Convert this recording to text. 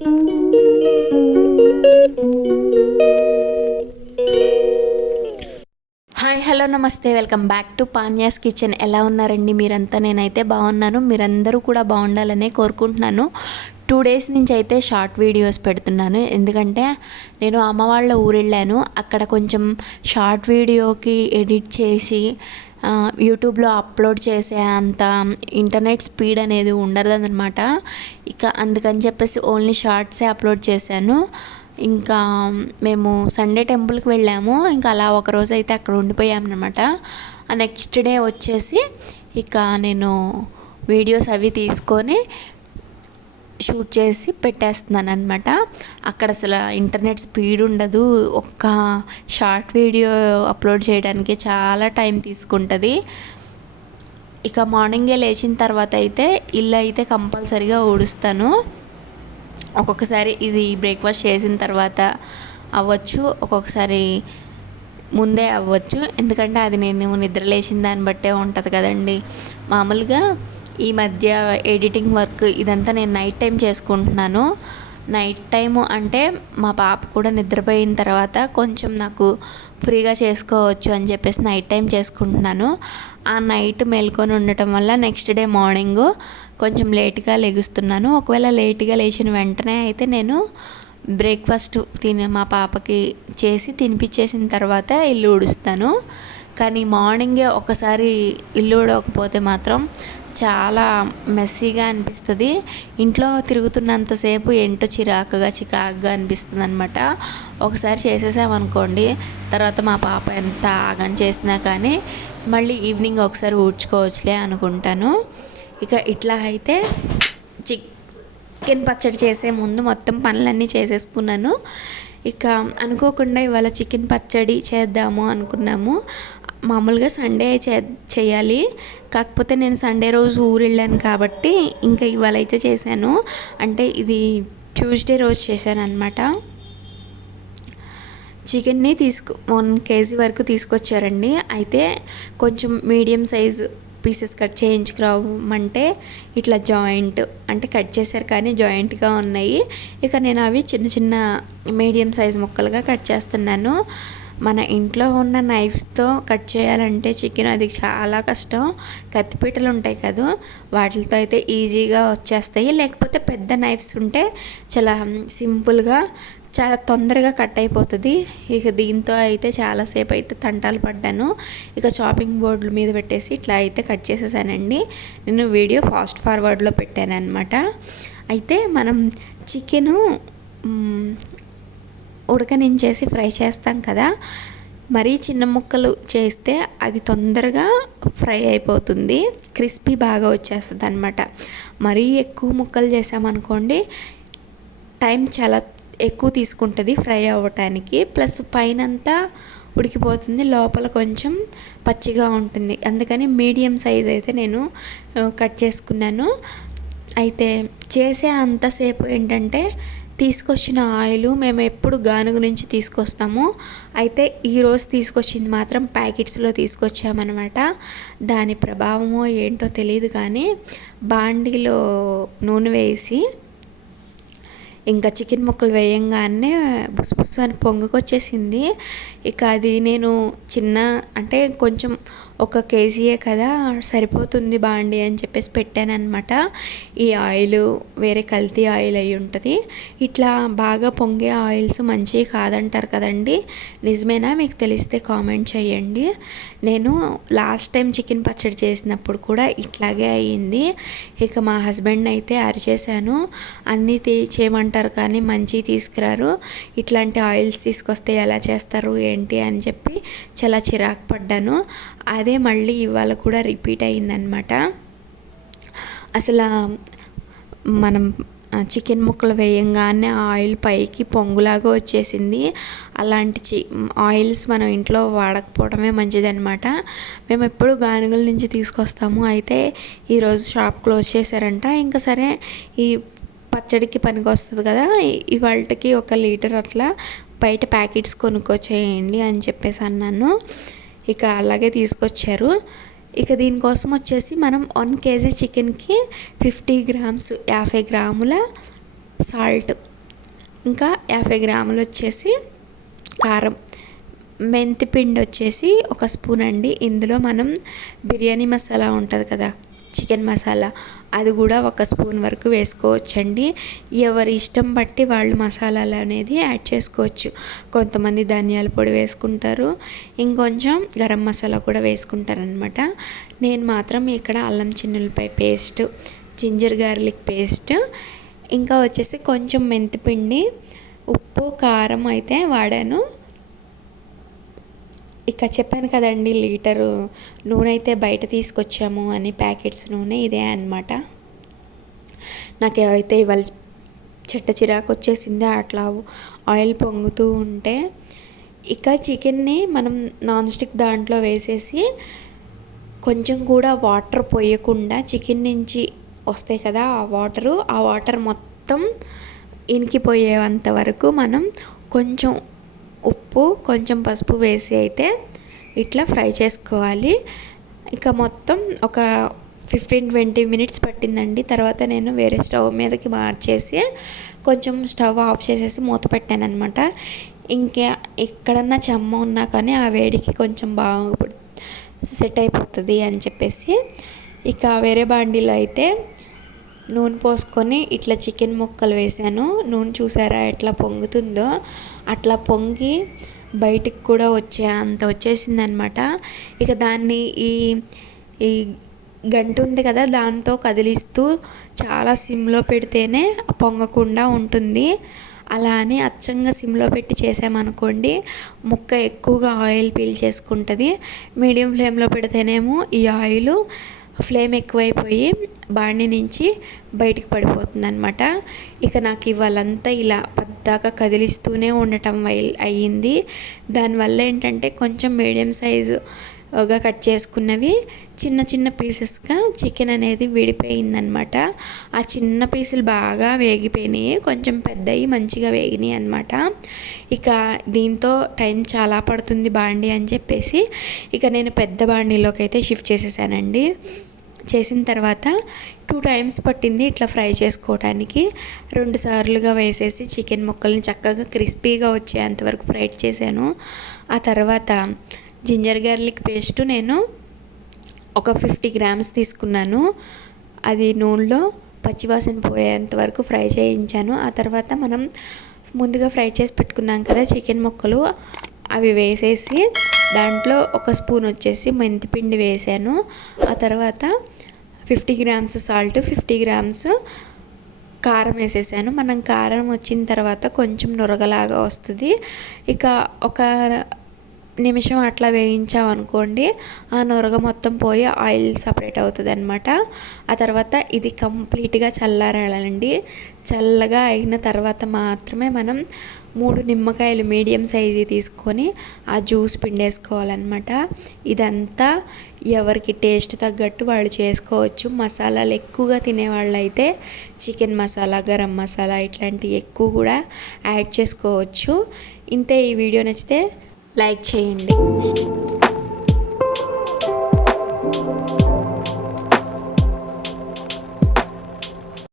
Hi hello నమస్తే, welcome back to పాన్యాస్ kitchen. ఎలా ఉన్నారండి మీరంతా? నేనైతే బాగున్నాను. మీరందరూ కూడా బాగుండాలనే కోరుకుంటున్నాను. 2 డేస్ నుంచి అయితే షార్ట్ వీడియోస్ పెడుతున్నాను. ఎందుకంటే నేను అమ్మ వాళ్ళ ఊరు వెళ్ళాను. అక్కడ కొంచెం షార్ట్ వీడియోకి ఎడిట్ చేసి యూట్యూబ్లో అప్లోడ్ చేసే అంత ఇంటర్నెట్ స్పీడ్ అనేది ఉండదన్నమాట. ఇక అందుకని చెప్పేసి ఓన్లీ షార్ట్సే అప్లోడ్ చేశాను. ఇంకా మేము సండే టెంపుల్కి వెళ్ళాము. ఇంకా అలా ఒకరోజు అయితే అక్కడ ఉండిపోయామన్నమాట. ఆ నెక్స్ట్ డే వచ్చేసి ఇక నేను వీడియోస్ అవి తీసుకొని షూట్ చేసి పెట్టేస్తున్నాను అనమాట. అక్కడ అసలు ఇంటర్నెట్ స్పీడ్ ఉండదు. ఒక్క షార్ట్ వీడియో అప్లోడ్ చేయడానికి చాలా టైం తీసుకుంటుంది. ఇక మార్నింగే లేచిన తర్వాత అయితే ఇల్లు అయితే కంపల్సరీగా ఊడుస్తాను. ఒక్కొక్కసారి ఇది బ్రేక్ఫాస్ట్ చేసిన తర్వాత అవ్వచ్చు, ఒక్కొక్కసారి ముందే అవ్వచ్చు. ఎందుకంటే అది నేను నిద్ర లేచిన దాన్ని బట్టే ఉంటుంది కదండి. మామూలుగా ఈ మధ్య ఎడిటింగ్ వర్క్ ఇదంతా నేను నైట్ టైం చేసుకుంటున్నాను. నైట్ టైము అంటే మా పాప కూడా నిద్రపోయిన తర్వాత కొంచెం నాకు ఫ్రీగా చేసుకోవచ్చు అని చెప్పేసి నైట్ టైం చేసుకుంటున్నాను. ఆ నైట్ మేల్కొని ఉండటం వల్ల నెక్స్ట్ డే మార్నింగ్ కొంచెం లేట్గా లెగుస్తున్నాను. ఒకవేళ లేట్గా లేచిన వెంటనే అయితే నేను బ్రేక్ఫాస్ట్ మా పాపకి చేసి తినిపించేసిన తర్వాత ఇల్లు ఊడుస్తాను. కానీ మార్నింగే ఒకసారి ఇల్లు ఊడకపోతే మాత్రం చాలా మెస్సీగా అనిపిస్తుంది. ఇంట్లో తిరుగుతున్నంతసేపు ఏంటో చికాకుగా అనిపిస్తుంది అనమాట. ఒకసారి చేసేసామనుకోండి, తర్వాత మా పాప ఎంత ఆగం చేసినా కానీ మళ్ళీ ఈవినింగ్ ఒకసారి ఊడ్చుకోవచ్చులే అనుకుంటాను. ఇక ఇట్లా అయితే చికెన్ పచ్చడి చేసే ముందు మొత్తం పనులన్నీ చేసేసుకున్నాను. ఇక అనుకోకుండా ఇవాళ చికెన్ పచ్చడి చేద్దాము అనుకున్నాము. మామూలుగా సండే చేయాలి, కాకపోతే నేను సండే రోజు ఊరు వెళ్ళాను కాబట్టి ఇంకా ఇవాళ అయితే చేశాను. అంటే ఇది ట్యూస్డే రోజు చేశాను అనమాట. చికెన్ని 1 kg వరకు తీసుకొచ్చారండి. అయితే కొంచెం మీడియం సైజు పీసెస్ కట్ చేయించుకురామంటే ఇట్లా జాయింట్ అంటే కట్ చేశారు కానీ జాయింట్గా ఉన్నాయి. ఇక నేను అవి చిన్న చిన్న మీడియం సైజ్ ముక్కలుగా కట్ చేస్తున్నాను. మన ఇంట్లో ఉన్న నైఫ్స్తో కట్ చేయాలంటే చికెన్ అది చాలా కష్టం. కత్తిపీటలు ఉంటాయి కదా, వాటితో అయితే ఈజీగా వచ్చేస్తాయి. లేకపోతే పెద్ద నైఫ్స్ ఉంటే చాలా సింపుల్గా చాలా తొందరగా కట్ అయిపోతుంది. ఇక దీంతో అయితే చాలాసేపు అయితే తంటాలు పడ్డాను. ఇక చాపింగ్ బోర్డుల మీద పెట్టేసి ఇట్లా అయితే కట్ చేసేసానండి. నేను వీడియో ఫాస్ట్ ఫార్వర్డ్లో పెట్టాను అనమాట. అయితే మనం చికెను ఉడకనించేసి ఫ్రై చేస్తాం కదా, మరీ చిన్న ముక్కలు చేస్తే అది తొందరగా ఫ్రై అయిపోతుంది, క్రిస్పీ బాగా వచ్చేస్తుంది అనమాట. మరీ ఎక్కువ ముక్కలు చేసామనుకోండి టైం చాలా ఎక్కువ తీసుకుంటుంది ఫ్రై అవ్వటానికి. ప్లస్ పైనంతా ఉడికిపోతుంది, లోపల కొంచెం పచ్చిగా ఉంటుంది. అందుకని మీడియం సైజ్ అయితే నేను కట్ చేసుకున్నాను. అయితే చేసే అంతసేపు ఏంటంటే తీసుకొచ్చిన ఆయిల్ మేము ఎప్పుడు గానుగు నుంచి తీసుకొస్తాము. అయితే ఈరోజు తీసుకొచ్చింది మాత్రం ప్యాకెట్స్లో తీసుకొచ్చామన్నమాట. దాని ప్రభావమో ఏంటో తెలియదు కానీ బాండీలో నూనె వేసి ఇంకా చికెన్ ముక్కలు వేయంగానే బుస్ అని పొంగుకొచ్చేసింది. ఇక అది నేను అంటే కొంచెం 1 kgయే కదా సరిపోతుంది బాండి అని చెప్పేసి పెట్టాను అనమాట. ఈ ఆయిల్ వేరే కల్తీ ఆయిల్ అయి ఉంటుంది. ఇట్లా బాగా పొంగే ఆయిల్స్ మంచివి కాదంటారు కదండి, నిజమేనా? మీకు తెలిస్తే కామెంట్ చేయండి. నేను లాస్ట్ టైం చికెన్ పచ్చడి చేసినప్పుడు కూడా ఇట్లాగే అయ్యింది. ఇక మా హస్బెండ్ అయితే అరిచేశాను, అన్నీ చేయమంటారు కానీ మంచివి తీసుకురారు, ఇట్లాంటి ఆయిల్స్ తీసుకొస్తే ఎలా చేస్తారు ఏంటి అని చెప్పి చాలా చిరాకు పడ్డాను. అదే మళ్ళీ ఇవాళ కూడా రిపీట్ అయిందనమాట. అసలు మనం చికెన్ ముక్కలు వేయంగానే ఆయిల్ పైకి పొంగులాగా వచ్చేసింది. అలాంటి ఆయిల్స్ మనం ఇంట్లో వాడకపోవడమే మంచిదన్నమాట. మేము ఎప్పుడు గానుగల నుంచి తీసుకొస్తాము. అయితే ఈరోజు షాప్ క్లోజ్ చేశారంట. ఇంకా సరే ఈ పచ్చడికి పనికి వస్తుంది కదా, ఇవాళకి 1 లీటర్ అట్లా బయట ప్యాకెట్స్ కొనుక్కొచ్చేయండి అని చెప్పేసి అన్నాను. ఇక అలాగే తీసుకొచ్చారు. ఇక దీనికోసం వచ్చేసి మనం 1 kg చికెన్కి 50 గ్రాముల సాల్ట్, ఇంకా 50 గ్రాములు వచ్చేసి కారం, మెంతి పిండి వచ్చేసి 1 స్పూన్ అండి. ఇందులో మనం బిర్యానీ మసాలా ఉంటుంది కదా, చికెన్ మసాలా, అది కూడా 1 స్పూన్ వరకు వేసుకోవచ్చండి. ఎవరి ఇష్టం బట్టి వాళ్ళు మసాలాలు అనేది యాడ్ చేసుకోవచ్చు. కొంతమంది ధనియాల పొడి వేసుకుంటారు, ఇంకొంచెం గరం మసాలా కూడా వేసుకుంటారు అనమాట. నేను మాత్రం ఇక్కడ అల్లం చిన్నులపాయ పేస్ట్, జింజర్ గార్లిక్ పేస్ట్, ఇంకా వచ్చేసి కొంచెం మెంతిపిండి, ఉప్పు, కారం అయితే వాడాను. ఇక చెప్పాను కదండి, లీటరు నూనె అయితే బయట తీసుకొచ్చాము అని, ప్యాకెట్స్ నూనె ఇదే అనమాట. నాకు ఏవైతే ఇవాళ చిరాకు వచ్చేసిందే, అట్లా ఆయిల్ పొంగుతూ ఉంటే. ఇక చికెన్ని మనం నాన్ స్టిక్ దాంట్లో వేసేసి కొంచెం కూడా వాటర్ పోయకుండా, చికెన్ నుంచి వస్తాయి కదా ఆ వాటర్ మొత్తం ఇనికిపోయేంత వరకు మనం కొంచెం ఉప్పు, కొంచెం పసుపు వేసి అయితే ఇట్లా ఫ్రై చేసుకోవాలి. ఇక మొత్తం ఒక 15-20 మినిట్స్ పట్టిందండి. తర్వాత నేను వేరే స్టవ్ మీదకి మార్చేసి కొంచెం స్టవ్ ఆఫ్ చేసేసి మూత పెట్టాను అనమాట. ఇంకా ఎక్కడన్నా చెమ్మ ఉన్నా కానీ ఆ వేడికి కొంచెం బాగా సెట్ అయిపోతుంది అని చెప్పేసి, ఇక వేరే బాండీలో అయితే నూనె పోసుకొని ఇట్లా చికెన్ ముక్కలు వేసాను. నూనె చూసారా ఎట్లా పొంగుతుందో, అట్లా పొంగి బయటికి కూడా అంత వచ్చేసింది అనమాట. ఇక దాన్ని ఈ గంట ఉంది కదా, దాంతో కదిలిస్తూ చాలా సిమ్లో పెడితేనే పొంగకుండా ఉంటుంది. అలా అని అచ్చంగా సిమ్లో పెట్టి చేసామనుకోండి, ముక్క ఎక్కువగా ఆయిల్ పీల్చేసుకుంటుంది. మీడియం ఫ్లేమ్లో పెడితేనేమో ఈ ఆయిల్ ఫ్లేమ్ ఎక్కువైపోయి బాండి నుంచి బయటికి పడిపోతుంది అనమాట. ఇక నాకు ఇవాళంతా ఇలా పద్దాకా కదిలిస్తూనే ఉండటం అయ్యింది. దానివల్ల ఏంటంటే కొంచెం మీడియం సైజుగా కట్ చేసుకున్నవి చిన్న చిన్న పీసెస్గా చికెన్ అనేది విడిపోయిందనమాట. ఆ చిన్న పీసులు బాగా వేగిపోయినాయి, కొంచెం పెద్దవి మంచిగా వేగినాయి అనమాట. ఇక దీంతో టైం చాలా పడుతుంది బాండి అని చెప్పేసి ఇక నేను పెద్ద బాండీలోకి అయితే షిఫ్ట్ చేసేసానండి. చేసిన తర్వాత 2 టైమ్స్ పట్టింది ఇట్లా ఫ్రై చేసుకోవడానికి. 2 సార్లుగా వేసేసి చికెన్ ముక్కల్ని చక్కగా క్రిస్పీగా వచ్చేంతవరకు ఫ్రై చేశాను. ఆ తర్వాత జింజర్ గార్లిక్ పేస్ట్ నేను ఒక 50 గ్రామ్స్ తీసుకున్నాను. అది నూనెలో పచ్చివాసన పోయేంత వరకు ఫ్రై చేయించాను. ఆ తర్వాత మనం ముందుగా ఫ్రై చేసి పెట్టుకున్నాం కదా చికెన్ ముక్కలు, అవి వేసేసి దాంట్లో 1 స్పూన్ వచ్చేసి మెంతిపిండి వేసాను. ఆ తర్వాత 50 గ్రామ్స్ సాల్ట్, 50 గ్రామ్స్ కారం వేసేసాను. మనం కారం వచ్చిన తర్వాత కొంచెం నురగలాగా వస్తుంది. ఇక ఒక నిమిషం అట్లా వేయించామనుకోండి, ఆ నురగ మొత్తం పోయి ఆయిల్ సపరేట్ అవుతుంది అనమాట. ఆ తర్వాత ఇది కంప్లీట్గా చల్లారాలండి. చల్లగా అయిన తర్వాత మాత్రమే మనం 3 నిమ్మకాయలు మీడియం సైజు తీసుకొని ఆ జ్యూస్ పిండేసుకోవాలన్నమాట. ఇదంతా ఎవరికి టేస్ట్ తగ్గట్టు వాళ్ళు చేసుకోవచ్చు. మసాలాలు ఎక్కువగా తినేవాళ్ళు అయితే చికెన్ మసాలా, గరం మసాలా ఇట్లాంటివి ఎక్కువ కూడా యాడ్ చేసుకోవచ్చు. ఇంతే. ఈ వీడియో నచ్చితే లైక్ చేయండి.